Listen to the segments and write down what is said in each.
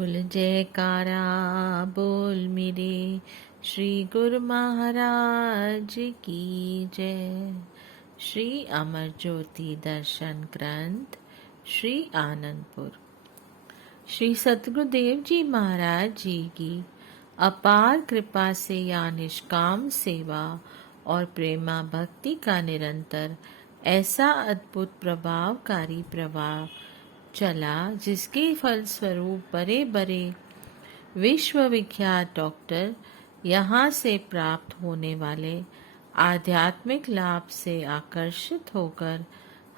बोल जयकारा बोल मेरे श्री गुरु महाराज की जय। श्री अमर ज्योति दर्शन ग्रंथ श्री आनंदपुर। श्री सतगुरुदेव जी महाराज जी की अपार कृपा से या निष्काम सेवा और प्रेमा भक्ति का निरंतर ऐसा अद्भुत प्रभावकारी प्रभाव चला, जिसके फलस्वरूप बड़े बड़े विश्वविख्यात डॉक्टर यहाँ से प्राप्त होने वाले आध्यात्मिक लाभ से आकर्षित होकर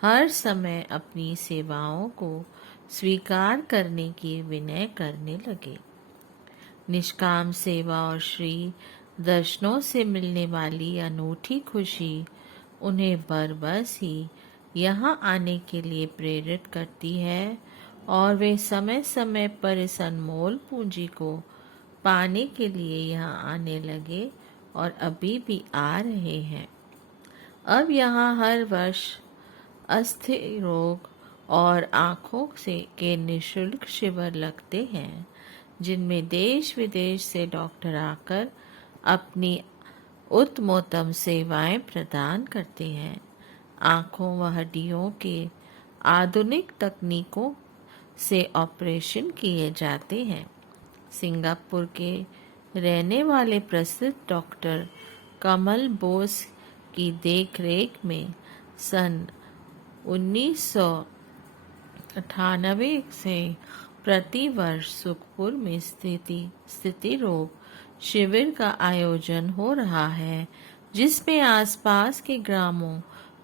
हर समय अपनी सेवाओं को स्वीकार करने की विनय करने लगे। निष्काम सेवा और श्री दर्शनों से मिलने वाली अनूठी खुशी उन्हें बरबस ही यहाँ आने के लिए प्रेरित करती है और वे समय समय पर इस अनमोल पूंजी को पाने के लिए यहाँ आने लगे और अभी भी आ रहे हैं। अब यहाँ हर वर्ष अस्थि रोग और आँखों से के निःशुल्क शिविर लगते हैं, जिनमें देश विदेश से डॉक्टर आकर अपनी उत्तमोत्तम सेवाएं प्रदान करते हैं। आँखों व हड्डियों के आधुनिक तकनीकों से ऑपरेशन किए जाते हैं। सिंगापुर के रहने वाले प्रसिद्ध डॉक्टर कमल बोस की देखरेख में सन 1998 से प्रति वर्ष सुखपुर में स्थिति रोग शिविर का आयोजन हो रहा है, जिसमें आसपास के ग्रामों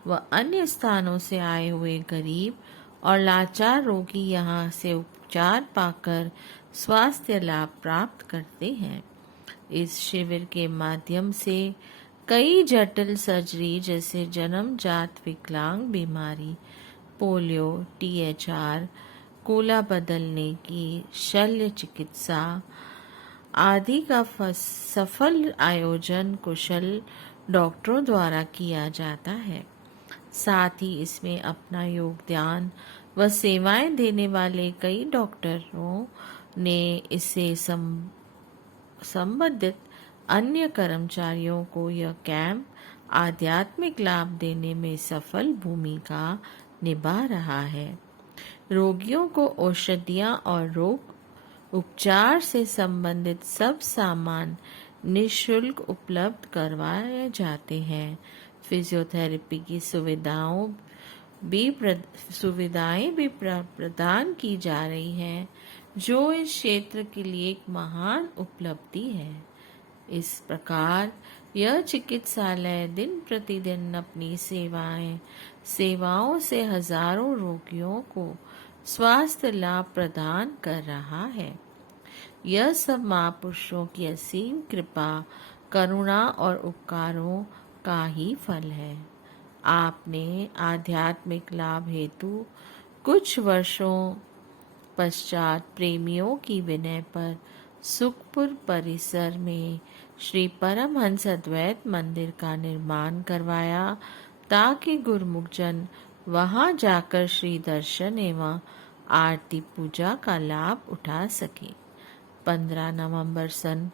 व अन्य स्थानों से आए हुए गरीब और लाचार रोगी यहाँ से उपचार पाकर स्वास्थ्य लाभ प्राप्त करते हैं। इस शिविर के माध्यम से कई जटिल सर्जरी जैसे जन्मजात विकलांग बीमारी, पोलियो, THR, कूला बदलने की शल्य चिकित्सा आदि का सफल आयोजन कुशल डॉक्टरों द्वारा किया जाता है। साथ ही इसमें अपना योगदान व सेवाएं देने वाले कई डॉक्टरों ने इसे संबंधित अन्य कर्मचारियों को यह कैंप आध्यात्मिक लाभ देने में सफल भूमिका निभा रहा है। रोगियों को औषधियाँ और रोग उपचार से संबंधित सब सामान निःशुल्क उपलब्ध करवाए जाते हैं। फिजियोथेरेपी की सुविधाएं भी प्रदान की जा रही हैं, जो इस क्षेत्र के लिए एक महान उपलब्धि है। इस प्रकार यह चिकित्सालय दिन प्रतिदिन अपनी सेवाओं से हजारों रोगियों को स्वास्थ्य लाभ प्रदान कर रहा है। यह सब महापुरुषों की असीम कृपा, करुणा और उपकारों का ही फल है। आपने आध्यात्मिक लाभ हेतु कुछ वर्षों पश्चात प्रेमियों की विनय पर सुखपुर परिसर में श्री परमहंस अद्वैत मंदिर का निर्माण करवाया, ताकि गुरुमुख जन वहां जाकर श्री दर्शन एवं आरती पूजा का लाभ उठा सके। 15 नवंबर सन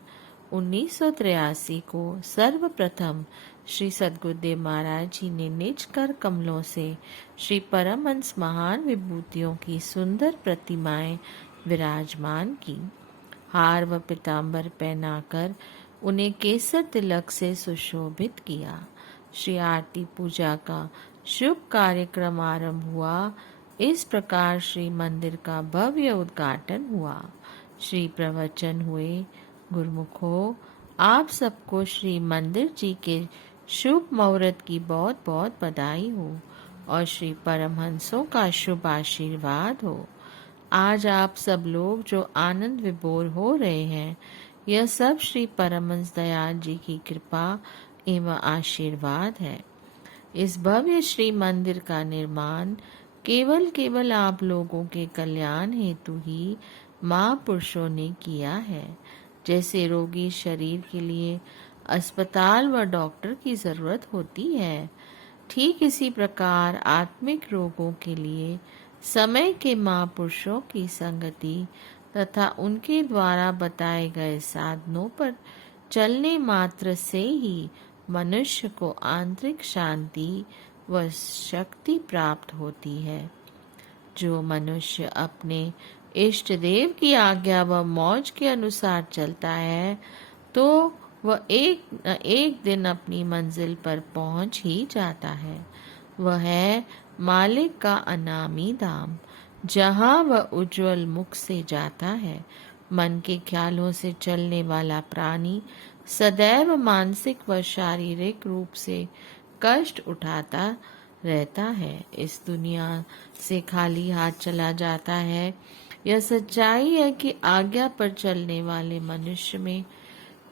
1983 को सर्वप्रथम श्री सद्गुरुदेव महाराज जी ने निज कर कमलों से श्री परमहंस महान विभूतियों की सुंदर प्रतिमाएं विराजमान की। हार व पीताम्बर पहनाकर उन्हें केसर तिलक से सुशोभित किया। श्री आरती पूजा का शुभ कार्यक्रम आरंभ हुआ। इस प्रकार श्री मंदिर का भव्य उद्घाटन हुआ। श्री प्रवचन हुए। गुरुमुखो, आप सबको श्री मंदिर जी के शुभ मुहूर्त की बहुत बहुत बधाई हो और श्री परमहंसों का शुभ आशीर्वाद हो। आज आप सब लोग जो आनंद विभोर हो रहे हैं, यह सब श्री परमहंस दयाल जी की कृपा एवं आशीर्वाद है। इस भव्य श्री मंदिर का निर्माण केवल आप लोगों के कल्याण हेतु ही महापुरुषों ने किया है। जैसे रोगी शरीर के लिए अस्पताल व डॉक्टर की जरूरत होती है, ठीक इसी प्रकार आत्मिक रोगों के लिए समय के महापुरुषों की संगति तथा उनके द्वारा बताए गए साधनों पर चलने मात्र से ही मनुष्य को आंतरिक शांति व शक्ति प्राप्त होती है। जो मनुष्य अपने इष्ट देव की आज्ञा व मौज के अनुसार चलता है तो वह एक न एक दिन अपनी मंजिल पर पहुंच ही जाता है। वह है मालिक का अनामी धाम, जहाँ वह उज्जवल मुख से जाता है। मन के ख्यालों से चलने वाला प्राणी सदैव मानसिक व शारीरिक रूप से कष्ट उठाता रहता है, इस दुनिया से खाली हाथ चला जाता है। यह सच्चाई है कि आज्ञा पर चलने वाले मनुष्य में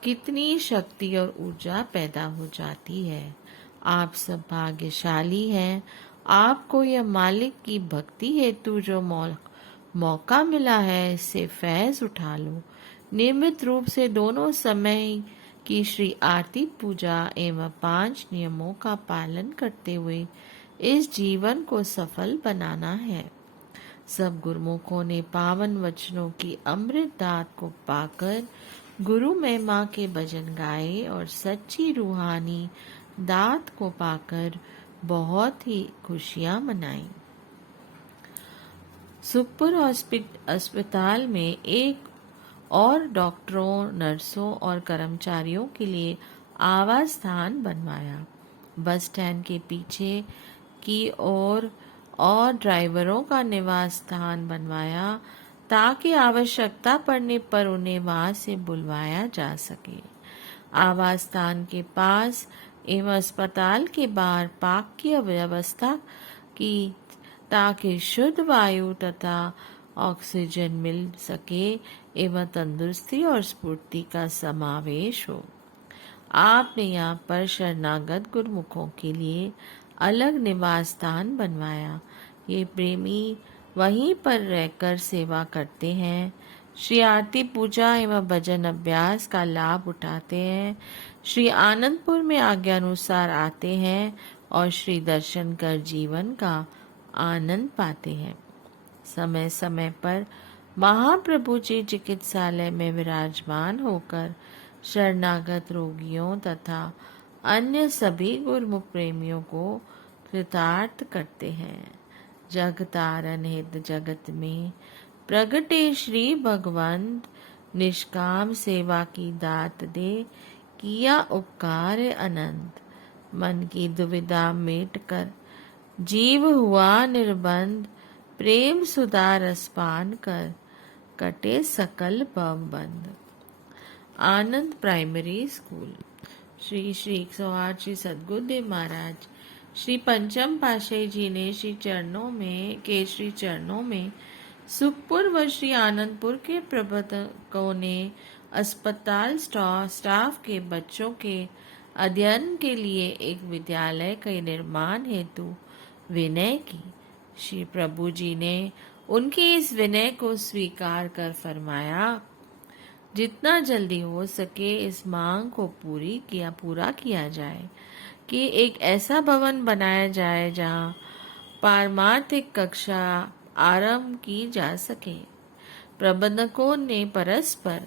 कितनी शक्ति और ऊर्जा पैदा हो जाती है। आप सब भाग्यशाली हैं। आपको यह मालिक की भक्ति हेतु जो मौका मिला है, इससे फैज उठा लो। नियमित रूप से दोनों समय की श्री आरती पूजा एवं 5 नियमों का पालन करते हुए इस जीवन को सफल बनाना है। सब गुरुमुखों ने पावन वचनों की अमृत दात को पाकर गुरु महिमा के भजन गाए और सच्ची रूहानी दात को पाकर बहुत ही खुशियां मनाई। सुखपुर अस्पताल में एक और डॉक्टरों, नर्सों और कर्मचारियों के लिए आवास स्थान बनवाया। बस स्टैंड के पीछे की ओर और ड्राइवरों का निवास स्थान बनवाया ताकि आवश्यकता पड़ने पर उन्हें वहां से बुलवाया जा सके। आवास स्थान के पास एवं अस्पताल के बाहर पार्क की व्यवस्था की ताकि शुद्ध वायु तथा ऑक्सीजन मिल सके एवं तंदुरुस्ती और स्फूर्ति का समावेश हो। आपने यहाँ पर शरणागत गुरुमुखों के लिए अलग निवास स्थान बनवाया। ये प्रेमी वहीं पर रहकर सेवा करते हैं, श्री आरती पूजा एवं भजन अभ्यास का लाभ उठाते हैं, श्री आनंदपुर में आज्ञानुसार आते हैं और श्री दर्शन कर जीवन का आनंद पाते हैं। समय समय पर महाप्रभु जी चिकित्सालय में विराजमान होकर शरणागत रोगियों तथा अन्य सभी गुरुमुख प्रेमियों को कृतार्थ करते हैं। जग तारन हित जगत में प्रगटे श्री भगवंत, निष्काम सेवा की दात दे किया उपकार अनंत। मन की दुविधा मेट कर जीव हुआ निर्बंध, प्रेम सुधा रसपान कर कटे सकल भवबंध। आनंद प्राइमरी स्कूल। श्री श्री 108 श्री सद्गुरुदेव महाराज श्री पंचम पातशाही जी ने श्री चरणों में सुखपुर व श्री आनंदपुर के प्रबंधकों ने अस्पताल स्टाफ के बच्चों के अध्ययन के लिए एक विद्यालय के निर्माण हेतु विनय की। श्री प्रभु जी ने उनके इस विनय को स्वीकार कर फरमाया, जितना जल्दी हो सके इस मांग को पूरा किया जाए कि एक ऐसा भवन बनाया जाए जहां पारमार्थिक कक्षा आरंभ की जा सके। प्रबंधकों ने परस्पर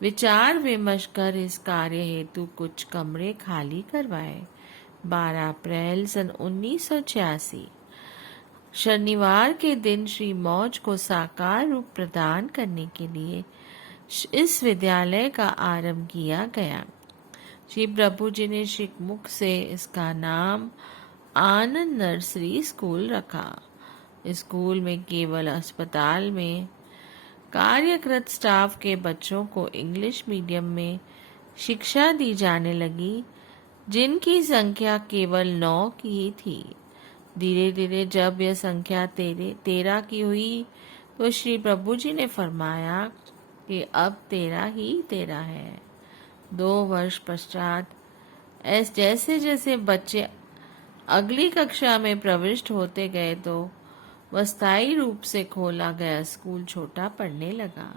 विचार विमर्श कर इस कार्य हेतु कुछ कमरे खाली करवाए। 12 अप्रैल सन 1986 शनिवार के दिन श्री मौज को साकार रूप प्रदान करने के लिए इस विद्यालय का आरंभ किया गया। श्री प्रभु जी ने शिखमुख से इसका नाम आनंद नर्सरी स्कूल रखा। स्कूल में केवल अस्पताल में कार्यरत स्टाफ के बच्चों को इंग्लिश मीडियम में शिक्षा दी जाने लगी, जिनकी संख्या केवल 9 की ही थी। धीरे धीरे जब यह संख्या 13 की हुई तो श्री प्रभु जी ने फरमाया कि अब 13 ही 13 है। 2 वर्ष पश्चात जैसे जैसे बच्चे अगली कक्षा में प्रविष्ट होते गए तो वह स्थायी रूप से खोला गया स्कूल छोटा पड़ने लगा,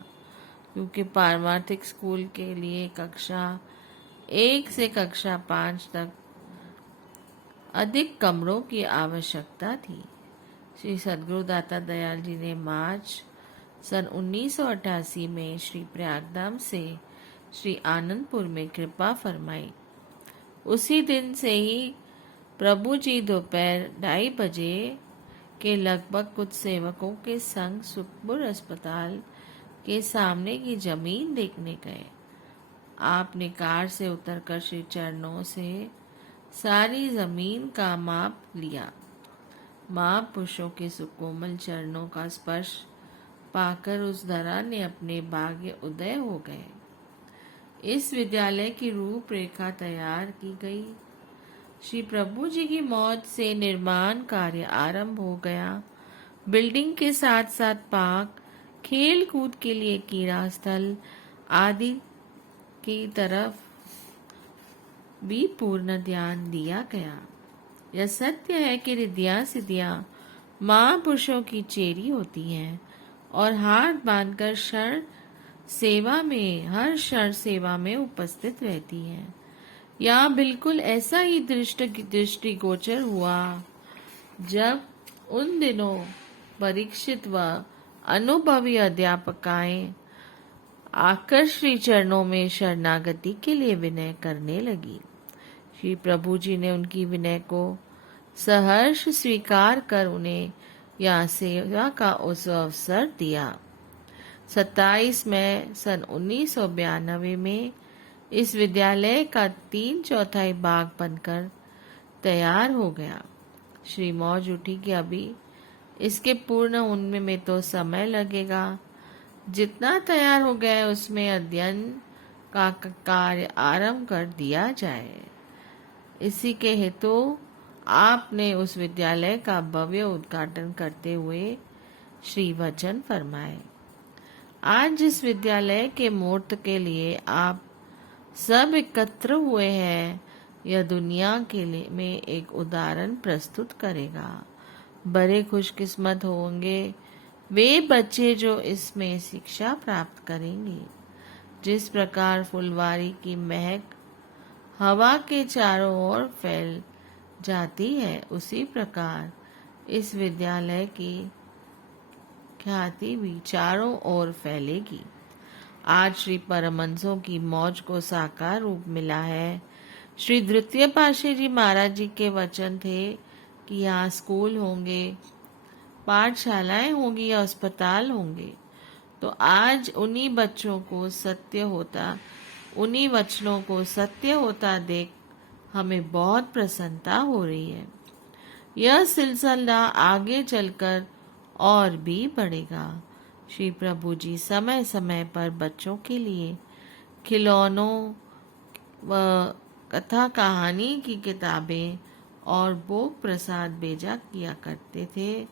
क्योंकि पारमार्थिक स्कूल के लिए कक्षा 1 से कक्षा 5 तक अधिक कमरों की आवश्यकता थी। श्री सद्गुरु दाता दयाल जी ने मार्च सन 1988 में श्री प्रयागधाम से श्री आनंदपुर में कृपा फरमाई। उसी दिन से ही प्रभु जी दोपहर 2:30 बजे के लगभग कुछ सेवकों के संग सुखपुर अस्पताल के सामने की जमीन देखने गए। आपने कार से उतरकर श्री चरणों से सारी जमीन का माप लिया। महापुरुषों के सुकोमल चरणों का स्पर्श पाकर उस धरा ने अपने भाग्य उदय हो गए। इस विद्यालय की रूपरेखा तैयार की गई। श्री प्रभु जी की मौत से निर्माण कार्य आरंभ हो गया। बिल्डिंग के साथ साथ पार्क, खेल कूद के लिए क्रीड़ा स्थल आदि की तरफ भी पूर्ण ध्यान दिया गया। यह सत्य है कि रिद्धियां सिद्धियां महापुरुषों की चेरी होती हैं और हाथ बांधकर हर क्षण सेवा में उपस्थित रहती हैं। यहाँ बिल्कुल ऐसा ही दृष्टिगोचर हुआ जब उन दिनों परीक्षित व अनुभवी अध्यापकाएं आकर श्री चरणों में शरणागति के लिए विनय करने लगी। श्री प्रभु जी ने उनकी विनय को सहर्ष स्वीकार कर उन्हें यहाँ सेवा का उस अवसर दिया। 27 मई सन 1992 में इस विद्यालय का 3/4 भाग बनकर तैयार हो गया। श्री मौज उठी कि अभी इसके पूर्ण होने में तो समय लगेगा। जितना तैयार हो गया है उसमें अध्ययन का कार्य आरंभ कर दिया जाए। इसी के हेतु आपने उस विद्यालय का भव्य उद्घाटन करते हुए श्री वचन फरमाए। आज जिस विद्यालय के मुहूर्त के लिए आप सब एकत्र हुए हैं, यह दुनिया के लिए में एक उदाहरण प्रस्तुत करेगा। बड़े खुशकिस्मत होंगे वे बच्चे जो इसमें शिक्षा प्राप्त करेंगे। जिस प्रकार फुलवारी की महक हवा के चारों ओर फैल जाती है, उसी प्रकार इस विद्यालय की ख्याति भी चारों ओर फैलेगी। आज श्री परमहंसों की मौज को साकार रूप मिला है। श्री द्वितीय पातशाही जी महाराज जी के वचन थे कि यहाँ स्कूल होंगे, पाठशालाएं होंगी या अस्पताल होंगे। तो आज उन्हीं वचनों को सत्य होता देख हमें बहुत प्रसन्नता हो रही है। यह सिलसिला आगे चलकर और भी बढ़ेगा। श्री प्रभु जी समय समय पर बच्चों के लिए खिलौनों व कथा कहानी की किताबें और भोग प्रसाद भेजा किया करते थे।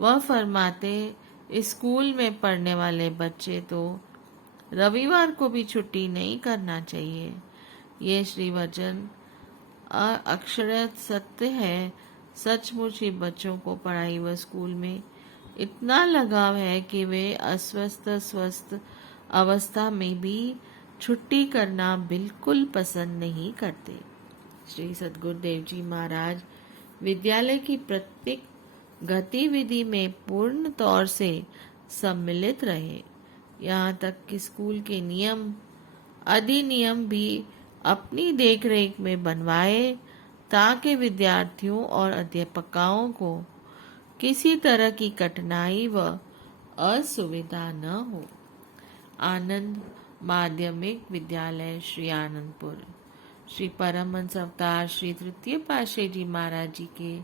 वह फरमाते, स्कूल में पढ़ने वाले बच्चे तो रविवार को भी छुट्टी नहीं करना चाहिए। ये श्री वचन अक्षरशः सत्य है। सचमुच ही बच्चों को पढ़ाई व स्कूल में इतना लगाव है कि वे स्वस्थ अवस्था में भी छुट्टी करना बिल्कुल पसंद नहीं करते। श्री सद्गुरुदेव जी महाराज विद्यालय की प्रत्येक गतिविधि में पूर्ण तौर से सम्मिलित रहे। यहाँ तक कि स्कूल के नियम अधिनियम भी अपनी देखरेख में बनवाए ताकि विद्यार्थियों और अध्यापकों को किसी तरह की कठिनाई व असुविधा न हो। आनंद माध्यमिक विद्यालय श्री आनंदपुर। श्री परमहंस अवतार श्री तृतीय पातशाही जी महाराज जी के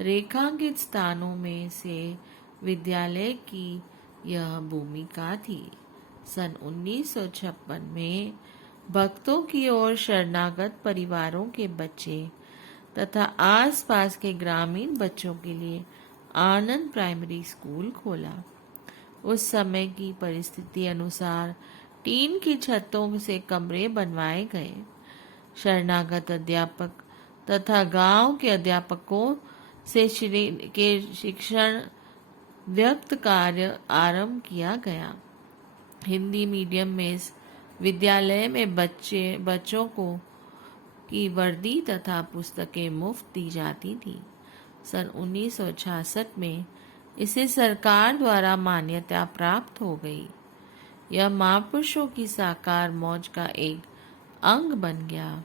रेखांकित स्थानों में से विद्यालय की यह भूमिका थी। सन 1956 में भक्तों की ओर शरणागत परिवारों के बच्चे तथा आसपास के ग्रामीण बच्चों के लिए आनंद प्राइमरी स्कूल खोला। उस समय की परिस्थिति अनुसार टीन की छतों से कमरे बनवाए गए। शरणागत अध्यापक तथा गांव के अध्यापकों से शिक्षण व्यक्त कार्य आरंभ किया गया। हिंदी मीडियम में इस विद्यालय में बच्चों को की वर्दी तथा पुस्तकें मुफ्त दी जाती थी। सन 1966 में इसे सरकार द्वारा मान्यता प्राप्त हो गई। यह महापुरुषों की साकार मौज का एक अंग बन गया।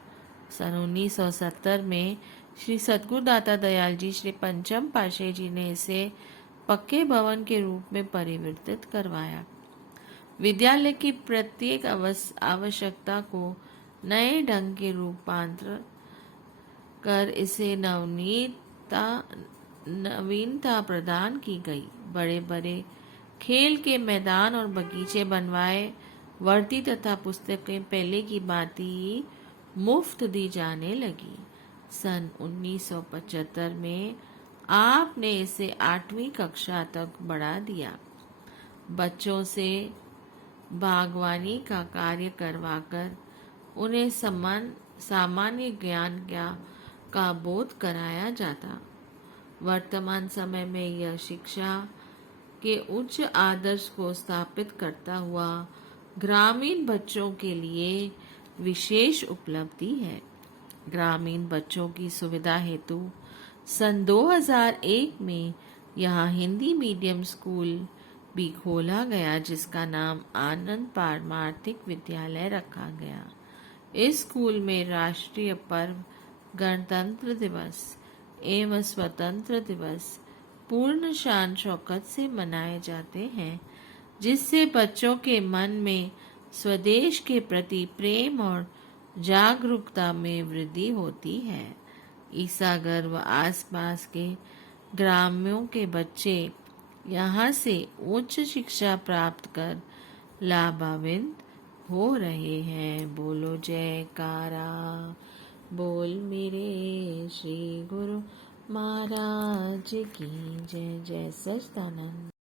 सन 1970 में श्री सद्गुरुदाता दयाल जी श्री पंचम पाशे जी ने इसे पक्के भवन के रूप में परिवर्तित करवाया। विद्यालय की प्रत्येक आवश्यकता को नए ढंग के रूपांतर कर इसे नवीनता प्रदान की गई। बड़े बड़े खेल के मैदान और बगीचे बनवाए। वर्दी तथा पुस्तकें पहले की भांति ही मुफ्त दी जाने लगी। सन 1975 में आपने इसे 8वीं कक्षा तक बढ़ा दिया। बच्चों से बागवानी का कार्य करवाकर उन्हें सामान्य ज्ञान का बोध कराया जाता। वर्तमान समय में यह शिक्षा के उच्च आदर्श को स्थापित करता हुआ ग्रामीण बच्चों के लिए विशेष उपलब्धि है। ग्रामीण बच्चों की सुविधा हेतु सन 2001 में यहाँ हिंदी मीडियम स्कूल भी खोला गया, जिसका नाम आनंद पारमार्थिक विद्यालय रखा गया। इस स्कूल में राष्ट्रीय पर्व गणतंत्र दिवस एवं स्वतंत्र दिवस पूर्ण शान शौकत से मनाए जाते हैं, जिससे बच्चों के मन में स्वदेश के प्रति प्रेम और जागरूकता में वृद्धि होती है। ईसागर व आसपास के ग्रामों के बच्चे यहाँ से उच्च शिक्षा प्राप्त कर लाभान्वित हो रहे हैं। बोलो जयकारा, बोल मेरे श्री गुरु महाराज की जय। जय सच्चिदानंद।